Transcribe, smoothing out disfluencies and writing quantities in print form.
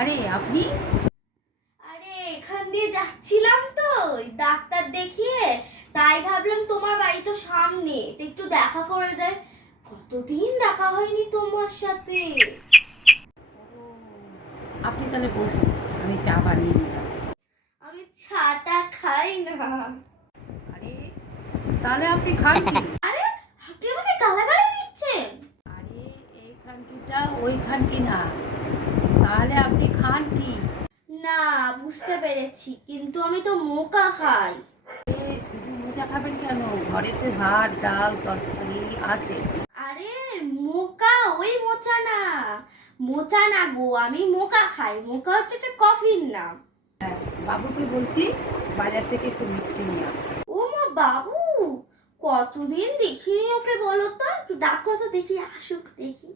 আরে আপনি? আরে এখান দিয়ে যাচ্ছিলাম তো ওই ডাক্তার দেখিয়ে, তাই ভাবলাম তোমার বাড়ি তো সামনে, তো একটু দেখা করে যাই। কতদিন দেখা হয়নি তোমার সাথে। ও, আপনি তাহলে বসুন, আমি চা বানিয়ে নিয়ে আসছি। আমি চাটা খাই না। আরে তাহলে আপনি খান কি? আরে আপনি আমাকে গালাগালি দিচ্ছেন। আরে এই খানকিটা ওই খানকি না, তাহলে আপনি খান কি? না, বুঝতে পেরেছি, কিন্তু আমি তো মোকা খাই। এ শুধু মোচা খাবেন কেন? ঘরেতে ভাত ডাল তরকারি আছে। আরে মোকা ওই মোচা না, মোচা না গো, আমি মোকা খাই। মোকা হচ্ছে একটা কফির নাম। হ্যাঁ, বাবুকে বলছি বাজার থেকে একটু মিষ্টি নিয়ে আসতে। ও মা, বাবু কতদিন দেখিনি ওকে, বলো তো, একটু ডাকো তো দেখি, আসুক দেখি।